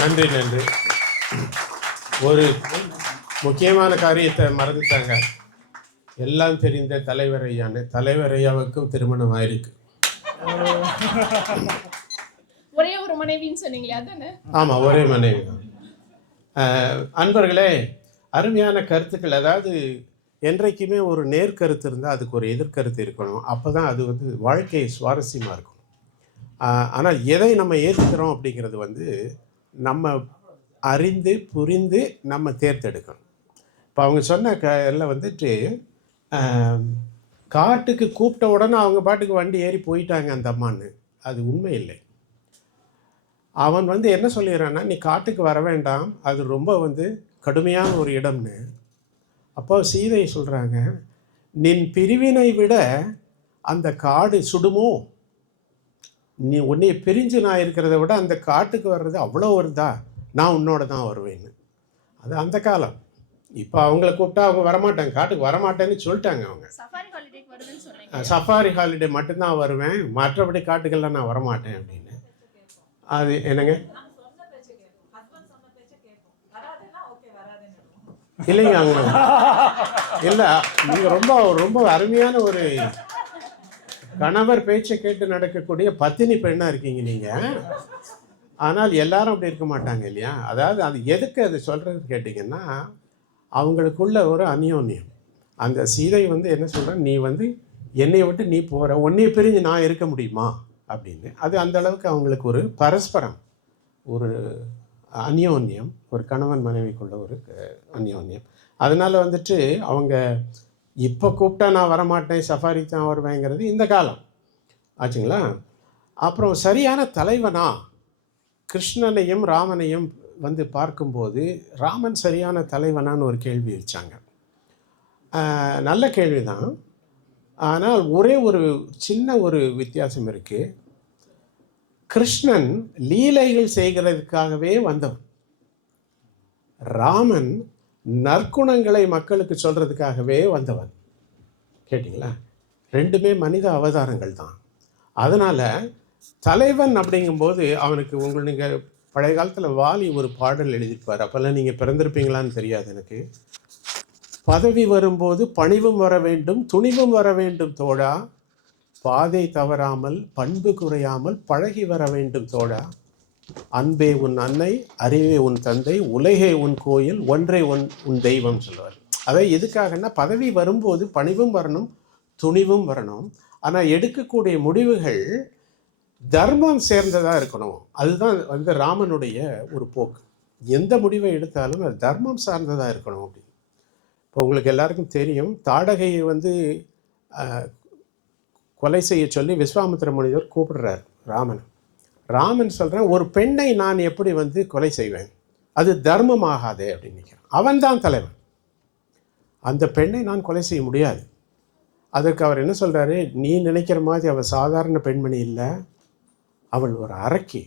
நன்றி நன்றி. ஒரு முக்கியமான காரியத்தை மறந்துட்டாங்க. எல்லாம் தெரிந்த தலைவர் ஐயான்னு. தலைவர் ஐயாவுக்கும் திருமணம் ஆயிருக்கு. ஒரே ஒரு மனைவின்னு சொன்னீங்களே அதானே? ஆமாம், ஒரே மனைவி தான். அன்பர்களே, அருமையான கருத்துக்கள். அதாவது என்றைக்குமே ஒரு நேர்கருத்து இருந்தால் அதுக்கு ஒரு எதிர்கருத்து இருக்கணும். அப்போ தான் அது வந்து வாழ்க்கை சுவாரஸ்யமாக இருக்கும். ஆனால் எதை நம்ம ஏற்றுக்கிறோம் அப்படிங்கிறது நம்ம அறிந்து புரிந்து நம்ம தேர்ந்தெடுக்கணும். இப்போ அவங்க சொன்ன எல்லாம் காட்டுக்கு கூப்பிட்ட உடனே அவங்க பாட்டுக்கு வண்டி ஏறி போயிட்டாங்க அந்த அம்மான்னு. அது உண்மை இல்லை. அவன் என்ன சொல்லிடுறான்னா, நீ காட்டுக்கு வர வேண்டாம், அது ரொம்ப கடுமையான ஒரு இடம்னு. அப்போ சீதை சொல்கிறாங்க, நின் பிரிவினை விட அந்த காடு சுடுமோ, நீ உன்னைய பிரிஞ்சு நான் இருக்கிறத விட அந்த காட்டுக்கு வர்றது அவ்வளோ வருதா, நான் உன்னோட தான் வருவேன்னு. அது அந்த காலம். இப்போ அவங்கள கூப்பிட்டா அவங்க வரமாட்டாங்க, காட்டுக்கு வரமாட்டேன்னு சொல்லிட்டாங்க. அவங்க சஃபாரி ஹாலிடே மட்டும்தான் வருவேன், மற்றபடி காட்டுக்கெல்லாம் நான் வரமாட்டேன் அப்படின்னு. அது என்னங்க? இல்லைங்க, அவங்க இல்லை, நீங்கள் ரொம்ப ரொம்ப அருமையான ஒரு கணவர் பேச்சை கேட்டு நடக்கக்கூடிய பத்தினி பெண்ணாக இருக்கீங்க நீங்கள். ஆனால் எல்லாரும் அப்படி இருக்க மாட்டாங்க இல்லையா? அதாவது அது எதுக்கு அது சொல்கிறது கேட்டிங்கன்னா, அவங்களுக்குள்ள ஒரு அந்யோன்யம். அந்த சீதை என்ன சொல்கிறேன், நீ என்னை விட்டு நீ போகிற, உன்னைய பிரிஞ்சு நான் இருக்க முடியுமா அப்படின்னு. அது அந்த அளவுக்கு அவங்களுக்கு ஒரு பரஸ்பரம் ஒரு அந்யோன்யம், ஒரு கணவன் மனைவிக்குள்ள ஒரு அந்யோன்யம். அதனால் அவங்க இப்போ கூப்பிட்டா நான் வரமாட்டேன், சஃபாரி தான் வருவேங்கிறது இந்த காலம் ஆச்சுங்களா. அப்புறம் சரியான தலைவனா, கிருஷ்ணனையும் ராமனையும் பார்க்கும்போது ராமன் சரியான தலைவனான்னு ஒரு கேள்வி வச்சாங்க. நல்ல கேள்வி தான். ஆனால் ஒரே ஒரு சின்ன ஒரு வித்தியாசம் இருக்குது. கிருஷ்ணன் லீலைகள் செய்கிறதுக்காகவே வந்தவன், ராமன் நற்குணங்களை மக்களுக்கு சொல்கிறதுக்காகவே வந்தவன். கேட்டிங்களா? ரெண்டுமே மனித அவதாரங்கள் தான். அதனால் தலைவன் அப்படிங்கும்போது அவனுக்கு நீங்கள் பழைய காலத்தில் வாலி ஒரு பாடல் எழுதியிருப்பார், அப்போல்லாம் நீங்கள் பிறந்திருப்பீங்களான்னு தெரியாது எனக்கு. பதவி வரும்போது பணிவும் வர வேண்டும், துணிவும் வர வேண்டும் தோழா, பாதை தவறாமல் பண்பு குறையாமல் பழகி வர வேண்டும் தோழா, அன்பே உன் அன்னை, அறிவே உன் தந்தை, உலகே உன் கோயில், ஒன்றே உன் தெய்வம் சொல்லுவார். அதை எதுக்காகன்னா, பதவி வரும்போது பணிவும் வரணும், துணிவும் வரணும். ஆனால் எடுக்கக்கூடிய முடிவுகள் தர்மம் சேர்ந்ததாக இருக்கணும். அதுதான் ராமனுடைய ஒரு போக்கு. எந்த முடிவை எடுத்தாலும் அது தர்மம் சார்ந்ததாக இருக்கணும் அப்படின்னு. இப்போ உங்களுக்கு எல்லாருக்கும் தெரியும், தாடகையை கொலை செய்ய சொல்லி விஸ்வாமித்திர முனிவர் கூப்பிடுறார் ராமன். ராமன் சொல்கிறேன், ஒரு பெண்ணை நான் எப்படி கொலை செய்வேன், அது தர்மமாகாதே அப்படின்னு நினைக்கிறேன். அவன்தான் தலைவன், அந்த பெண்ணை நான் கொலை செய்ய முடியாது. அதற்கு அவர் என்ன சொல்கிறாரு, நீ நினைக்கிற மாதிரி அவள் சாதாரண பெண்மணி இல்லை, அவள் ஒரு அரக்கி,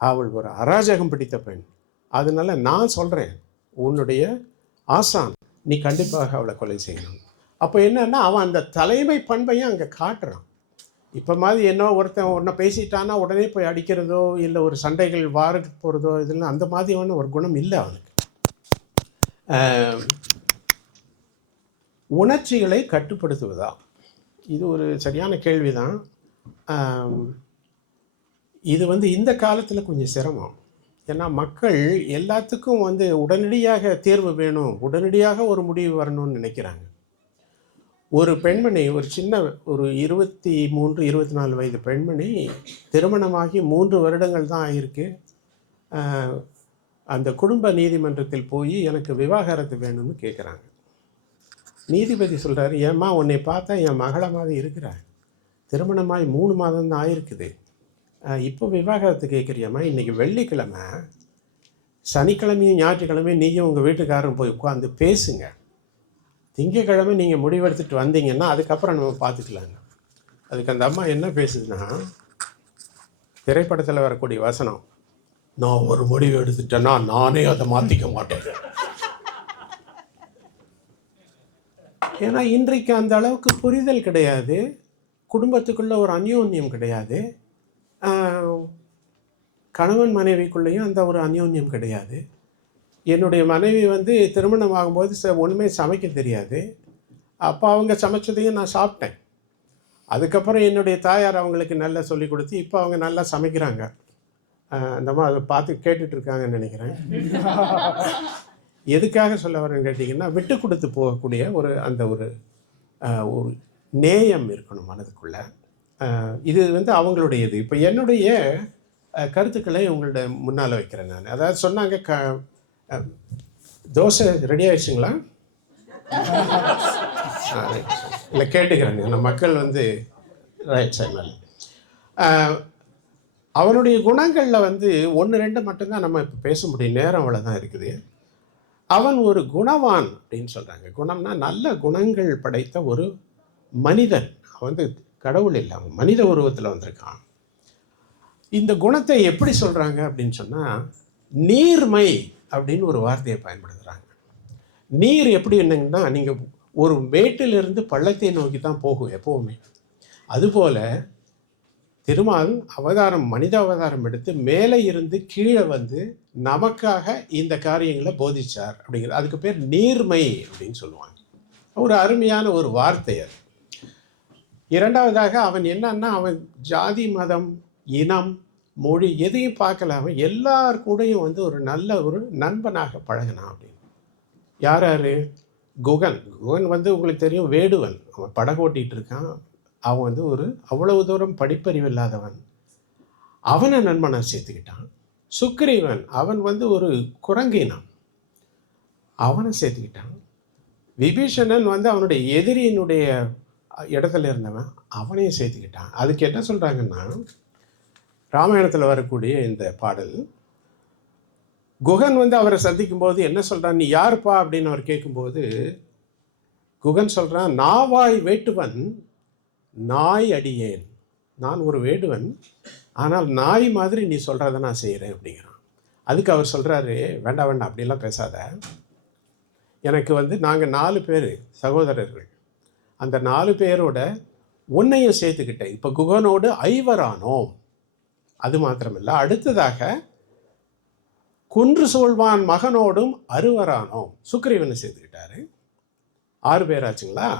அவள் ஒரு அராஜகம் பிடித்த பெண். அதனால நான் சொல்கிறேன், உன்னுடைய ஆசான், நீ கண்டிப்பாக அவளை கொலை செய்யணும். அப்போ என்னன்னா, அவன் அந்த தலைமை பண்பையும் அங்கே காட்டுறான். இப்போ மாதிரி ஒருத்தன் ஒன்றை பேசிட்டான்னா உடனே போய் அடிக்கிறதோ, இல்லை ஒரு சண்டைகள் வாருக்கு போகிறதோ, இதெல்லாம் அந்த மாதிரியான ஒரு குணம் இல்லை அவனுக்கு. உணர்ச்சிகளை கட்டுப்படுத்துவதா, இது ஒரு சரியான கேள்வி தான். இது இந்த காலத்தில் கொஞ்சம் சிரமம். ஏன்னா மக்கள் எல்லாத்துக்கும் உடனடியாக தேர்வு வேணும், உடனடியாக ஒரு முடிவு வரணும்னு நினைக்கிறாங்க. ஒரு பெண்மணி, ஒரு சின்ன ஒரு 23-24 வயது பெண்மணி, திருமணமாகி 3 வருடங்கள் தான் ஆகியிருக்கு. அந்த குடும்ப நீதிமன்றத்தில் போய் எனக்கு விவாகரத்து வேணும்னு கேட்குறாங்க. நீதிபதி சொல்கிறாரு, ஏம்மா உன்னை பார்த்தா என் மகளை மாதிரி இருக்கிறார், திருமணமாகி 3 மாதம் தான் ஆயிருக்குது, இப்போ விவாகரத்து கேட்குறியம்மா, இன்றைக்கி வெள்ளிக்கிழமை, சனிக்கிழமையும் ஞாயிற்றுக்கிழமையும் நீயும் உங்கள் வீட்டுக்காரரும் போய் உட்காந்து பேசுங்க, திங்கக்கிழமை நீங்கள் முடிவெடுத்துட்டு வந்தீங்கன்னா அதுக்கப்புறம் நம்ம பார்த்துக்கலாங்க. அதுக்கு அந்த அம்மா என்ன பேசுதுன்னா, திரைப்படத்தில் வரக்கூடிய வசனம், நான் ஒரு முடிவு எடுத்துட்டேன்னா நானே அதை மாற்றிக்க மாட்டேன். ஏன்னா இன்றைக்கு அந்த அளவுக்கு புரிதல் கிடையாது, குடும்பத்துக்குள்ள ஒரு அந்யோன்யம் கிடையாது. கணவன் மனைவிக்குள்ளேயும் அந்த ஒரு அந்யோன்யம் கிடையாது. என்னுடைய மனைவி வந்து திருமணம் ஆகும்போது ஒன்றுமே சமைக்க தெரியாது. அப்போ அவங்க சமைச்சதையும் நான் சாப்பிட்டேன். அதுக்கப்புறம் என்னுடைய தாயார் அவங்களுக்கு நல்லா சொல்லி கொடுத்து இப்போ அவங்க நல்லா சமைக்கிறாங்க. அந்தம்மா அதை பார்த்து கேட்டுட்ருக்காங்கன்னு நினைக்கிறேன். எதுக்காக சொல்ல வரேன்னு கேட்டிங்கன்னா, விட்டு கொடுத்து போகக்கூடிய அந்த ஒரு ஒரு நேயம் இருக்கணும் மனதுக்குள்ளே. இது வந்து அவங்களுடையது. இப்போ என்னுடைய கருத்துக்களை உங்கள்ட்ட முன்னால் வைக்கிறேன் நான். அதாவது சொன்னாங்க தோசை ரெடி ஆயிடுச்சுங்களா? இல்லை கேட்டுக்கிறேங்க, நம்ம மக்கள் வந்து ரைட் சைட் மேலே. அவனுடைய குணங்களில் வந்து 1-2 மட்டும்தான் நம்ம இப்போ பேச முடியும், நேரம் அவ்வளோதான் இருக்குது. அவன் ஒரு குணவான் அப்படின்னு சொல்கிறாங்க. குணம்னா நல்ல குணங்கள் படைத்த ஒரு மனிதன். அவன் வந்து கடவுள் இல்லை, அவன் மனித உருவத்தில் வந்திருக்கான். இந்த குணத்தை எப்படி சொல்கிறாங்க அப்படின்னு சொன்னால், நீர்மை அப்படின்னு ஒரு வார்த்தையை பயன்படுத்துகிறாங்க. நீர் எப்படி என்னங்கன்னா, நீங்கள் ஒரு மேட்டிலிருந்து பள்ளத்தை நோக்கி தான் போகும் எப்போவுமே. அதுபோல் திருமால் அவதாரம், மனித அவதாரம் எடுத்து மேலே இருந்து கீழே வந்து நமக்காக இந்த காரியங்களை போதிச்சார் அப்படிங்கிற, அதுக்கு பேர் நீர்மை அப்படின்னு சொல்லுவாங்க. ஒரு அருமையான ஒரு வார்த்தை அது. இரண்டாவதாக அவன் என்னன்னா, அவன் ஜாதி, மதம், இனம், மொழி எதையும் பார்க்கல. அவன் எல்லார் கூடயும் வந்து ஒரு நல்ல ஒரு நண்பனாக பழகினான் அப்படின்னு. யார் யார்? குகன். குகன் வந்து உங்களுக்கு தெரியும், வேடுவன். அவன் படகோட்டிகிட்டு இருக்கான். அவன் வந்து ஒரு அவ்வளவு தூரம் படிப்பறிவு இல்லாதவன். அவனை நண்பனை சேர்த்துக்கிட்டான். சுக்கிரீவன், அவன் வந்து ஒரு குரங்கினான், அவனை சேர்த்துக்கிட்டான். விபீஷணன் வந்து அவனுடைய எதிரியினுடைய இடத்துல இருந்தவன், அவனையும் சேர்த்துக்கிட்டான். அதுக்கு என்ன சொல்கிறாங்கன்னா, ராமாயணத்தில் வரக்கூடிய இந்த பாடல், குகன் வந்து அவரை சந்திக்கும் போது என்ன சொல்கிறான், நீ யாருப்பா அப்படின்னு அவர் கேட்கும்போது குகன் சொல்கிறான், நாவாய் வேட்டுவன் நாய் அடியேன். நான் ஒரு வேடுவன், ஆனால் நாய் மாதிரி நீ சொல்கிறத நான் செய்கிறேன் அப்படிங்கிறான். அதுக்கு அவர் சொல்கிறாரு, வேண்டாம் வேண்டாம் அப்படிலாம் பேசாத. எனக்கு வந்து நாங்கள் 4 பேர் சகோதரர்கள். அந்த 4 பேரோட உன்னையும் சேர்த்துக்கிட்டேன். இப்போ குகனோடு 5 ஆனோம். அது மாத்திரமில்லை, அடுத்ததாக குன்று சூழ்வான் மகனோடும் 6 ஆனோம். சுக்கிரீவனை சேர்த்துக்கிட்டாரு. 6 பேராச்சுங்களா?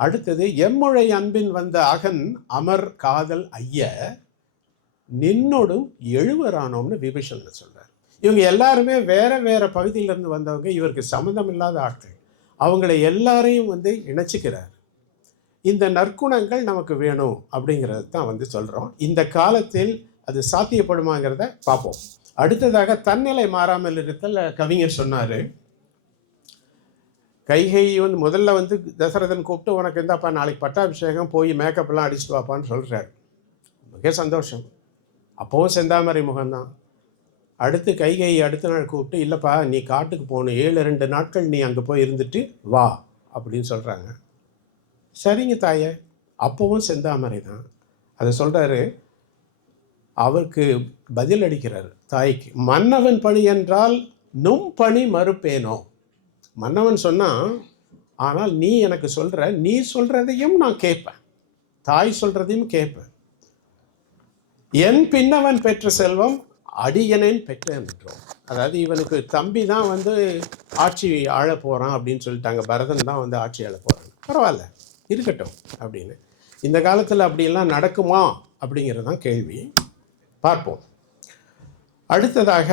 அடுத்தது எம்முழை அன்பின் வந்த அகன் அமர் காதல் ஐய நின்னோடும் 7 ஆனோம்னு விபீஷணன் சொல்றார். இவங்க எல்லாருமே வேற வேற பகுதியிலிருந்து வந்தவங்க, இவருக்கு சம்மந்தம் இல்லாத ஆட்கள். அவங்களை எல்லாரையும் வந்து இணைச்சிக்கிறார். இந்த நற்குணங்கள் நமக்கு வேணும் அப்படிங்கிறது தான் வந்து சொல்கிறோம். இந்த காலத்தில் அது சாத்தியப்படுமாங்கிறத பார்ப்போம். அடுத்ததாக தன்னிலை மாறாமல் இருத்தல். கவிஞர் சொன்னார், கைகை வந்து முதல்ல வந்து தசரதன் கூப்பிட்டு, உனக்கு இருந்தாப்பா நாளைக்கு பட்டாபிஷேகம், போய் மேக்கப்லாம் அடிச்சுட்டு வாப்பான்னு சொல்கிறார். மிக சந்தோஷம். அப்போவும் செந்தாமரை முகம்தான். அடுத்து கைகை அடுத்த நாள் கூப்பிட்டு, இல்லைப்பா நீ காட்டுக்கு போகணும், 7-2 நாட்கள் நீ அங்கே போய் இருந்துட்டு வா அப்படின்னு சொல்கிறாங்க. சரிங்க தாயே. அப்போவும் செந்தாமரை தான். அதை சொல்கிறாரு. அவருக்கு பதில் அளிக்கிறார் தாய்க்கு, மன்னவன் பணி என்றால் நும் பணி மறுப்பேனோ. மன்னவன் சொன்னான், ஆனால் நீ எனக்கு சொல்கிற, நீ சொல்கிறதையும் நான் கேட்பேன், தாய் சொல்கிறதையும் கேட்பேன். என் பின்னவன் பெற்ற செல்வம் அடியனேன் பெற்றேன் என்றோம். அதாவது இவனுக்கு தம்பி தான் வந்து ஆட்சி ஆள போகிறான் அப்படின்னு சொல்லிட்டாங்க. பரதன் தான் வந்து ஆட்சி ஆள போகிறான். பரவாயில்ல, இருக்கட்டும் அப்படின்னு. இந்த காலத்தில் அப்படியெல்லாம் நடக்குமா அப்படிங்கிறது தான் கேள்வி. பார்ப்போம். அடுத்ததாக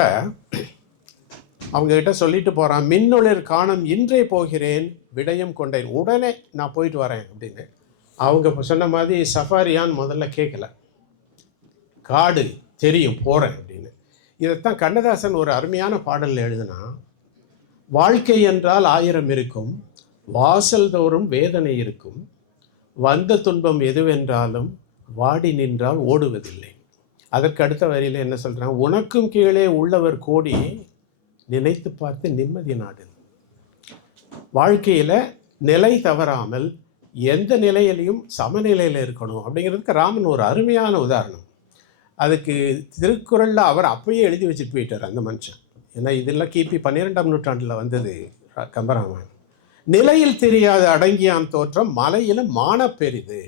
அவங்ககிட்ட சொல்லிட்டு போகிறான், மின்னொளிர் காணும் இன்றே போகிறேன் விடயம் கொண்டேன். உடனே நான் போயிட்டு வரேன் அப்படின்னு. அவங்க சொன்ன மாதிரி சஃபாரியான் முதல்ல கேட்கல, காடு தெரியும் போகிறேன் அப்படின்னு. இதைத்தான் கண்ணதாசன் ஒரு அருமையான பாடலில் எழுதுனா, வாழ்க்கை என்றால் 1000 இருக்கும், வாசல் தோறும் வேதனை இருக்கும், வந்த துன்பம் எதுவென்றாலும் வாடி நின்றால் ஓடுவதில்லை. அதற்கு அடுத்த வரியில் என்ன சொல்கிறான், உனக்கும் கீழே உள்ளவர் கோடி நினைத்து பார்த்து நிம்மதி நாடு. வாழ்க்கையில் நிலை தவறாமல் எந்த நிலையிலையும் சமநிலையில் இருக்கணும் அப்படிங்கிறதுக்கு ராமன் ஒரு அருமையான உதாரணம். அதுக்கு திருக்குறளில் அவர் அப்பயே எழுதி வச்சுட்டு போயிட்டார் அந்த மனுஷன். ஏன்னா இதெல்லாம் கிபி 12ஆம் நூற்றாண்டில் வந்தது கம்பராமாயணம். நிலையில் தெரியாத அடங்கியான் தோற்றம் மலையிலும் மான பெரிது.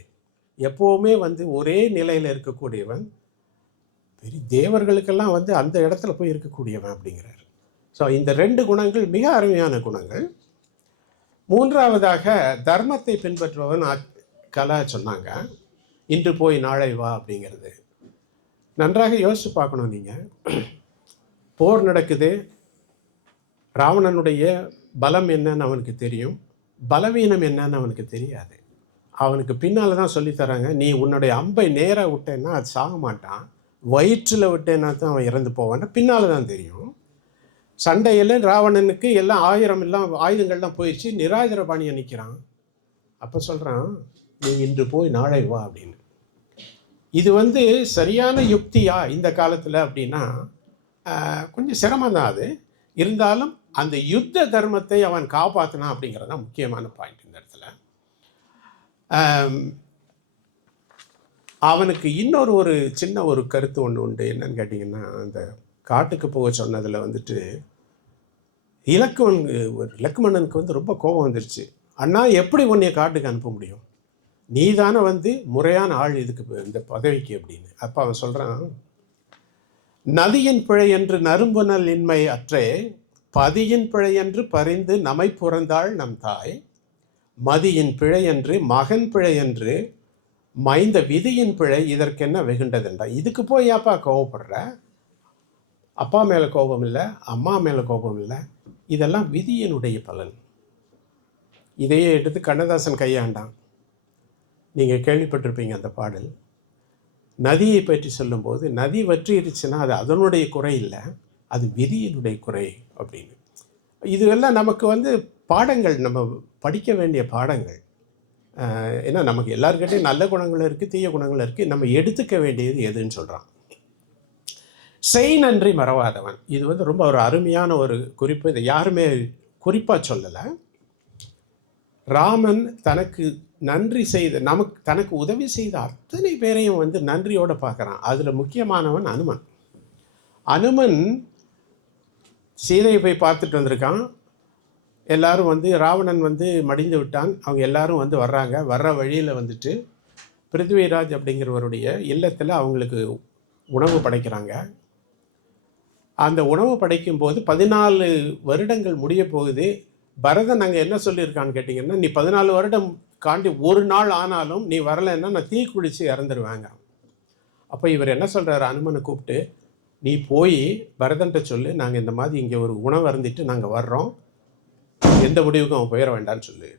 எப்போவுமே வந்து ஒரே நிலையில் இருக்கக்கூடியவன் பெரிய தேவர்களுக்கெல்லாம் வந்து அந்த இடத்துல போய் இருக்கக்கூடியவன் அப்படிங்கிறார். ஸோ இந்த 2 குணங்கள் மிக அருமையான குணங்கள். 3வதாக தர்மத்தை பின்பற்றுபவன் கலா சொன்னாங்க. இன்று போய் நாளை வா அப்படிங்கிறது நன்றாக யோசித்து பார்க்கணும். நீங்கள் போர் நடக்குது, ராவணனுடைய பலம் என்னன்னு அவனுக்கு தெரியும், பலவீனம் என்னன்னு அவனுக்கு தெரியாது. அவனுக்கு பின்னால் தான் சொல்லித்தராங்க, நீ உன்னுடைய அம்பை நேராக விட்டேன்னா அது சாக மாட்டான், வயிற்றில் விட்டேன்னா தான் அவன் இறந்து போவான்னு பின்னால் தான் தெரியும். சண்டையில் ராவணனுக்கு எல்லாம் 1000 எல்லாம் ஆயுதங்கள்லாம் போயிடுச்சு, நிராயுதர பாணியை நிற்கிறான். அப்போ சொல்கிறான், நீ இன்று போய் நாளை வா அப்படின்னு. இது வந்து சரியான யுக்தியா இந்த காலத்தில் அப்படின்னா கொஞ்சம் சிரமம் தான். அது இருந்தாலும் அந்த யுத்த தர்மத்தை அவன் காப்பாற்றினான் அப்படிங்கிறது தான் முக்கியமான பாயிண்ட் இந்த இடத்துல. அவனுக்கு இன்னொரு ஒரு சின்ன ஒரு கருத்து ஒன்று உண்டு. என்னன்னு கேட்டிங்கன்னா, அந்த காட்டுக்கு போக சொன்னதில் வந்துட்டு இலக்குமணனுக்கு வந்து ரொம்ப கோபம் வந்துருச்சு. அண்ணா, எப்படி உன்னைய காட்டுக்கு அனுப்ப முடியும், நீ தானே வந்து முறையான ஆள் இதுக்கு இந்த பதவிக்கு அப்படின்னு. அப்போ அவன் சொல்கிறான், நதியின் பிழை என்று நறும்புணல் இன்மை அற்றே, பதியின் பிழை என்று பறிந்து நம்மை புறந்தாள் நம் தாய், மதியின் பிழை என்று மகன் பிழை என்று மைந்த விதியின் பிழை இதற்கென்ன வெகுண்டதுன்றா. இதுக்கு போய் ஏப்பா கோவப்படுற, அப்பா மேலே கோபம் இல்லை, அம்மா மேலே கோபம் இல்லை, இதெல்லாம் விதியினுடைய பலன். இதையே எடுத்து கண்ணதாசன் கையாண்டான். நீங்கள் கேள்விப்பட்டிருப்பீங்க அந்த பாடல். நதியை பற்றி சொல்லும்போது, நதி வற்றிடுச்சுன்னா அது அதனுடைய குறை இல்லை, அது விதியினுடைய குறை அப்படின்னு. இதுவெல்லாம் நமக்கு வந்து பாடங்கள், நம்ம படிக்க வேண்டிய பாடங்கள். ஏன்னா நமக்கு எல்லாருக்கிட்டையும் நல்ல குணங்கள் இருக்குது, தீய குணங்கள் இருக்குது. நம்ம எடுத்துக்க வேண்டியது எதுன்னு சொல்கிறான். செய் நன்றி மறவாதவன். இது வந்து ரொம்ப ஒரு அருமையான ஒரு குறிப்பு. இதை யாருமே குறிப்பாக சொல்லலை. ராமன் தனக்கு நன்றி செய்த, தனக்கு உதவி செய்த அத்தனை பேரையும் வந்து நன்றியோடு பார்க்குறான். அதில் முக்கியமானவன் அனுமன். அனுமன் சீதையை போய் பார்த்துட்டு வந்திருக்கான். எல்லாரும் வந்து ராவணன் வந்து மடிந்து விட்டான். அவங்க எல்லாரும் வந்து வர்றாங்க. வர்ற வழியில் வந்துட்டு பிருத்விராஜ் அப்படிங்கிறவருடைய இல்லத்தில் அவங்களுக்கு உணவு படைக்கிறாங்க. அந்த உணவு படைக்கும்போது 14 வருடங்கள் முடிய போகுது. பரதன் அங்கே என்ன சொல்லியிருக்கான்னு கேட்டிங்கன்னா, நீ 14 வருடம் காண்டி ஒரு நாள் ஆனாலும் நீ வரலைன்னா நான் தீ குளித்து இறந்துருவாங்க. அப்போ இவர் என்ன சொல்கிறார், அனுமனை கூப்பிட்டு, நீ போய் பரதன்ட்ட சொல்லு, நாங்கள் இந்த மாதிரி இங்கே ஒரு உணவு அருந்திட்டு நாங்கள் வர்றோம், எந்த முடிவுக்கும் அவன் போயிட வேண்டான்னு சொல்லு.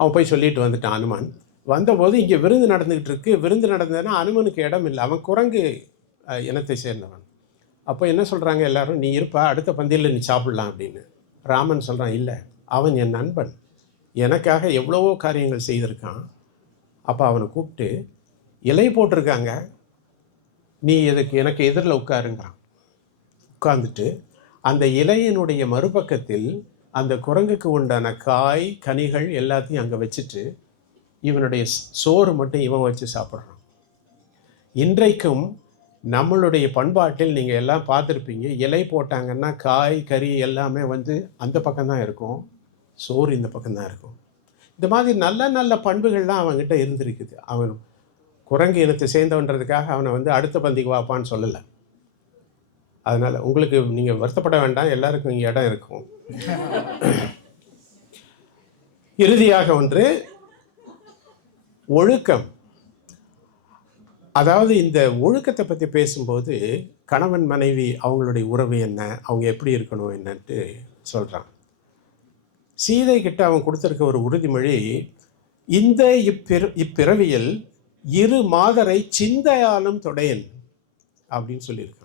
அவன் போய் சொல்லிட்டு வந்துட்டான். அனுமன் வந்தபோது இங்கே விருந்து நடந்துக்கிட்டு இருக்கு. விருந்து நடந்ததுன்னா அனுமனுக்கு இடம் இல்லை, அவன் குரங்கு இனத்தை சேர்ந்தவன். அப்போ என்ன சொல்கிறாங்க எல்லாரும், நீ இருப்பா, அடுத்த பந்தியில் நீ சாப்பிட்லாம் அப்படின்னு. ராமன் சொல்கிறான், இல்லை, அவன் என் நண்பன், எனக்காக எவ்வளவோ காரியங்கள் செய்திருக்கான். அப்போ அவனை கூப்பிட்டு, இலை போட்டிருக்காங்க, நீ எனக்கு எதிரில் உட்காருங்கிறான். உட்கார்ந்துட்டு அந்த இலையினுடைய மறுபக்கத்தில் அந்த குரங்குக்கு உண்டான காய் கனிகள் எல்லாத்தையும் அங்கே வச்சுட்டு இவனுடைய சோறு மட்டும் இவன் வச்சு சாப்பிட்றான். இன்றைக்கும் நம்மளுடைய பண்பாட்டில் நீங்கள் எல்லாம் பார்த்துருப்பீங்க, இலை போட்டாங்கன்னா காய் கறி எல்லாமே வந்து அந்த பக்கம்தான் இருக்கும், சோறு இந்த பக்கம்தான் இருக்கும். இந்த மாதிரி நல்ல நல்ல பண்புகள்லாம் அவங்ககிட்ட இருந்திருக்குது. அவன் குரங்கு இனத்தை சேர்ந்தவன்றதுக்காக அவனை வந்து அடுத்த பந்திக்கு வாப்பான்னு சொல்லலை. அதனால் உங்களுக்கு நீங்கள் வருத்தப்பட வேண்டாம், எல்லாருக்கும் இங்கே இடம் இருக்கும். இறுதியாக ஒன்று, ஒழுக்கம். அதாவது இந்த ஒழுக்கத்தை பற்றி பேசும்போது கணவன் மனைவி அவங்களுடைய உறவு என்ன, அவங்க எப்படி இருக்கணும் என்னன்ட்டு சொல்கிறான். சீதை கிட்ட அவன் கொடுத்துருக்க ஒரு உறுதிமொழி, இந்த இப்பிறவியில் 2 மாதரை சிந்தையாலும் தொடையன் அப்படின்னு சொல்லியிருக்கான்.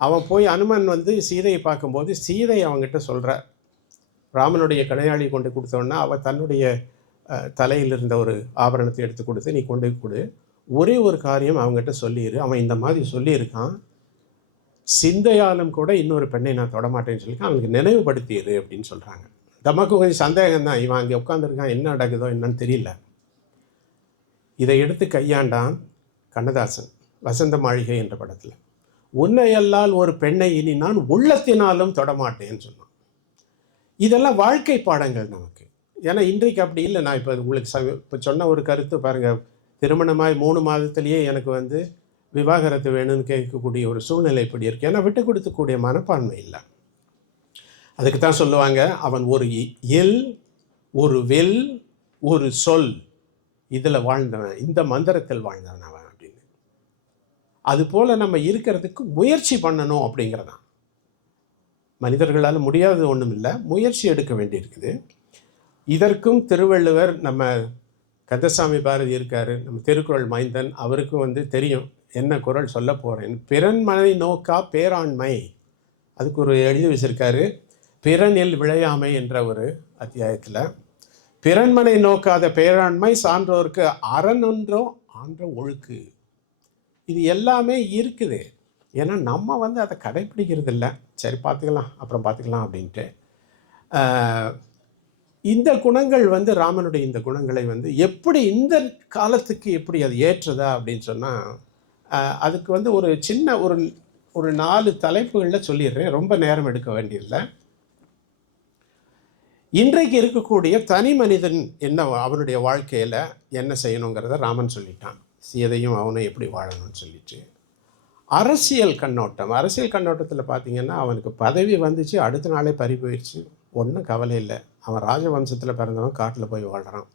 அவன் போய் அனுமன் வந்து சீதையை பார்க்கும்போது சீதை அவங்ககிட்ட சொல்கிற, ராமனுடைய கணையாளி கொண்டு கொடுத்தோன்னா அவள் தன்னுடைய தலையில் இருந்த ஒரு ஆபரணத்தை எடுத்து கொடுத்து, நீ கொண்டு கொடு, ஒரே ஒரு காரியம் அவங்ககிட்ட சொல்லிடு, அவன் இந்த மாதிரி சொல்லியிருக்கான், சிந்தையாலும் கூட இன்னொரு பெண்ணை நான் தொடமாட்டேன்னு சொல்லியிருக்கான், அவனுக்கு நினைவுபடுத்திடு அப்படின்னு சொல்கிறாங்க. நமக்கு கொஞ்சம் சந்தேகம் தான், இவன் அங்கே உட்காந்துருக்கான், என்ன நடக்குதோ என்னன்னு தெரியல. இதை எடுத்து கையாண்டான் கண்ணதாசன் வசந்த மாளிகை என்ற படத்தில். உன்னையல்லால் ஒரு பெண்ணை இனி நான் உள்ளத்தினாலும் தொடமாட்டேன்னு சொன்னான். இதெல்லாம் வாழ்க்கை பாடங்கள் நமக்கு. ஏன்னா இன்றைக்கு அப்படி இல்லை. நான் இப்போ உங்களுக்கு இப்போ சொன்ன ஒரு கருத்து பாருங்கள், திருமணமாய் 3 மாதத்துலேயே எனக்கு வந்து விவாகரத்து வேணும்னு கேட்கக்கூடிய ஒரு சூழ்நிலை இப்படி இருக்கு. ஏன்னா விட்டு கொடுத்துக்கூடிய மனப்பான்மை இல்லை. அதுக்கு தான் சொல்லுவாங்க, அவன் ஒரு எல், ஒரு வெல், ஒரு சொல், இதில் வாழ்ந்தவன், இந்த மந்திரத்தில் வாழ்ந்தவன் அவன் அப்படின்னு. அதுபோல் நம்ம இருக்கிறதுக்கு முயற்சி பண்ணணும் அப்படிங்கிறதான். மனிதர்களால் முடியாதது ஒன்றும் இல்லை, முயற்சி எடுக்க வேண்டியிருக்குது. இதற்கும் திருவள்ளுவர், நம்ம கந்தசாமி பாரதி இருக்கார், நம்ம திருக்குறள் மைந்தன், அவருக்கும் தெரியும் என்ன குறள் சொல்ல போகிறேன். பிறன்மனை நோக்கா பேராண்மை, அதுக்கு ஒரு எழுதி வச்சிருக்காரு, பிறனில் விளையாமை என்ற ஒரு அத்தியாயத்தில். பிறன்மனை நோக்காத பேராண்மை சான்றோருக்கு அறனொன்றோ ஆன்ற ஒழுக்கு. இது எல்லாமே இருக்குது. ஏன்னா நம்ம அதை கடைப்பிடிக்கிறது இல்லை. சரி பார்த்துக்கலாம், அப்புறம் பார்த்துக்கலாம் அப்படின்ட்டு. இந்த குணங்கள் ராமனுடைய இந்த குணங்களை எப்படி இந்த காலத்துக்கு எப்படி அது ஏற்றதா அப்படின்னு சொன்னால், அதுக்கு ஒரு சின்ன ஒரு 4 தலைப்புகளில் சொல்லிடுறேன், ரொம்ப நேரம் எடுக்க வேண்டியதில்லை. இன்றைக்கு இருக்கக்கூடிய தனி மனிதன் என்ன, அவனுடைய வாழ்க்கையில் என்ன செய்யணுங்கிறத ராமன் சொல்லிட்டான். சீதையும் அவனும் எப்படி வாழணும்னு சொல்லிட்டு. அரசியல் கண்ணோட்டத்தில் பார்த்திங்கன்னா, அவனுக்கு பதவி வந்துச்சு, அடுத்த நாளே பறி போயிடுச்சு, ஒன்றும் கவலை இல்லை. அவன் ராஜவம்சத்தில் பிறந்தவன், காட்டில் போய் வாழ்கிறான்.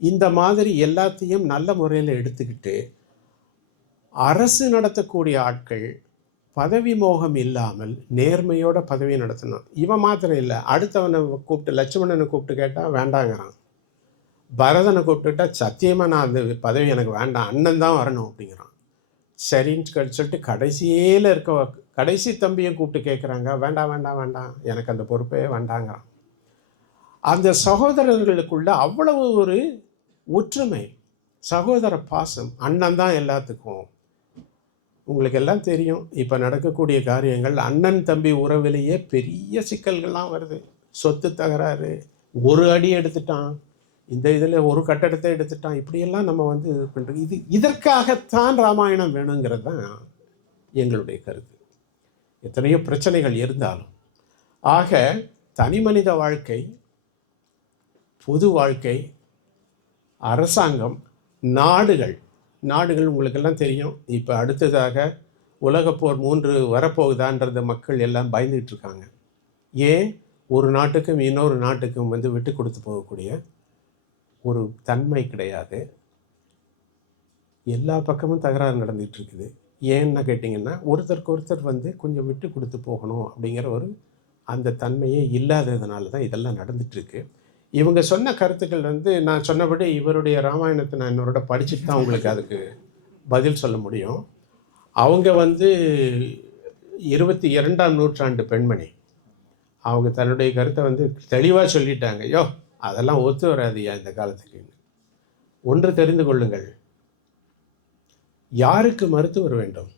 இந்த மாதிரி எல்லாத்தையும் நல்ல முறையில் எடுத்துக்கிட்டு அரசு நடத்தக்கூடிய ஆட்கள் பதவி மோகம் இல்லாமல் நேர்மையோட பதவி நடத்தணும். இவன் மாத்திரம் இல்லை, அடுத்தவனை கூப்பிட்டு, லட்சுமணனை கூப்பிட்டு கேட்டால் வேண்டாங்கிறான், பரதனை கூப்பிட்டுட்டா சத்தியமாக நான் அந்த பதவி எனக்கு வேண்டாம், அண்ணன் தான் வரணும் அப்படிங்கிறான். சரின்னு சொல்லிட்டு கடைசியில் கடைசி தம்பியும் கூப்பிட்டு கேட்குறாங்க, வேண்டாம் வேண்டாம் வேண்டாம், எனக்கு அந்த பொறுப்பே வேண்டாங்கிறான். அந்த சகோதரர்களுக்குள்ள அவ்வளவு ஒரு ஒற்றுமை, சகோதர பாசம், அண்ணன் தான் எல்லாத்துக்கும். உங்களுக்கு எல்லாம் தெரியும், இப்போ நடக்கக்கூடிய காரியங்கள், அண்ணன் தம்பி உறவிலேயே பெரிய சிக்கல்கள்லாம் வருது. சொத்து தகராறு, ஒரு அடி எடுத்துட்டான், இந்த இதில் ஒரு கட்டடத்தை எடுத்துட்டான், இப்படியெல்லாம் நம்ம இது பண்ணுறது. இதற்காகத்தான் ராமாயணம் வேணுங்கிறது தான் எங்களுடைய கருத்து. எத்தனையோ பிரச்சனைகள் இருந்தாலும். ஆக தனி மனித வாழ்க்கை, பொது வாழ்க்கை, அரசாங்கம், நாடுகள் உங்களுக்கெல்லாம் தெரியும். இப்போ அடுத்ததாக உலகப்போர் 3 வரப்போகுதான்றது மக்கள் எல்லாம் பயந்துகிட்டு இருக்காங்க. ஏன்? ஒரு நாட்டுக்கும் இன்னொரு நாட்டுக்கும் விட்டு கொடுத்து போகக்கூடிய ஒரு தன்மை கிடையாது. எல்லா பக்கமும் தகராறு நடந்துகிட்டு இருக்குது. ஏன்னு கேட்டிங்கன்னா, ஒருத்தருக்கு ஒருத்தர் கொஞ்சம் விட்டு கொடுத்து போகணும் அப்படிங்கிற அந்த தன்மையே இல்லாததுனால தான் இதெல்லாம் நடந்துகிட்ருக்கு. இவங்க சொன்ன கருத்துக்கள் நான் சொன்னபடி இவருடைய ராமாயணத்தை நான் இன்னொருட படிச்சுட்டு தான் உங்களுக்கு அதுக்கு பதில் சொல்ல முடியும். அவங்க 22ஆம் நூற்றாண்டு பெண்மணி. அவங்க தன்னுடைய கருத்தை தெளிவாக சொல்லிட்டாங்க. அதெல்லாம் ஒத்து வராதியா இந்த காலத்துக்கு. ஒன்று தெரிந்து கொள்ளுங்கள், யாருக்கு மருத்துவர் வேண்டும்?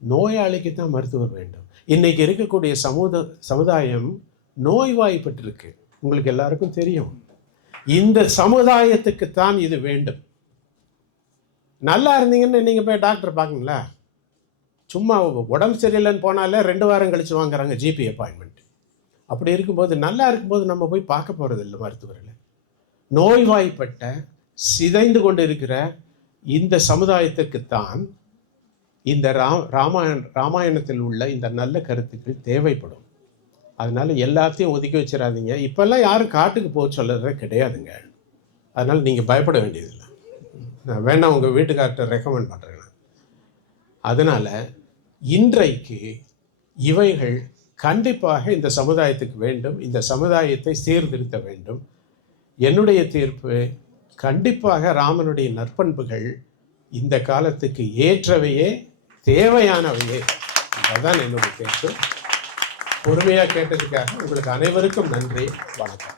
நோயாளிக்கு தான் மருத்துவர் வேண்டும். இன்றைக்கி இருக்கக்கூடிய சமுதாயம் நோய்வாய்ப்பட்டிருக்கு. உங்களுக்கு எல்லாருக்கும் தெரியும். இந்த சமுதாயத்துக்குத்தான் இது வேண்டும். நல்லா இருந்தீங்கன்னு நீங்கள் போய் டாக்டர் பார்க்குங்களா? சும்மா உடம்பு சரியில்லைன்னு போனாலே 2 வாரம் கழித்து வாங்குறாங்க ஜிபி அப்பாயின்மெண்ட். அப்படி இருக்கும்போது, நல்லா இருக்கும்போது நம்ம போய் பார்க்க போகிறது இல்லை மருத்துவர்கள். நோய்வாய்ப்பட்ட, சிதைந்து கொண்டு இருக்கிற இந்த சமுதாயத்துக்குத்தான் இந்த ராமாயணத்தில் உள்ள இந்த நல்ல கருத்துக்கள் தேவைப்படும். அதனால் எல்லாத்தையும் ஒதுக்கி வச்சிடாதீங்க. இப்போல்லாம் யாரும் காட்டுக்கு போக சொல்லுறதே கிடையாதுங்க. அதனால் நீங்கள் பயப்பட வேண்டியதில்லை. நான் வேணா உங்கள் வீட்டுக்கார்ட்ட ரெக்கமெண்ட் பண்ணுறேன். அதனால் இன்றைக்கு இவைகள் கண்டிப்பாக இந்த சமுதாயத்துக்கு வேண்டும். இந்த சமுதாயத்தை சீர்திருத்த வேண்டும். என்னுடைய தீர்ப்பு, கண்டிப்பாக ராமனுடைய நற்பண்புகள் இந்த காலத்துக்கு ஏற்றவையே, தேவையானவையே. அதுதான் என்னுடைய தீர்ப்பு. பொறுமையாக கேட்டதுக்காக உங்களுக்கு அனைவருக்கும் நன்றி. வணக்கம்.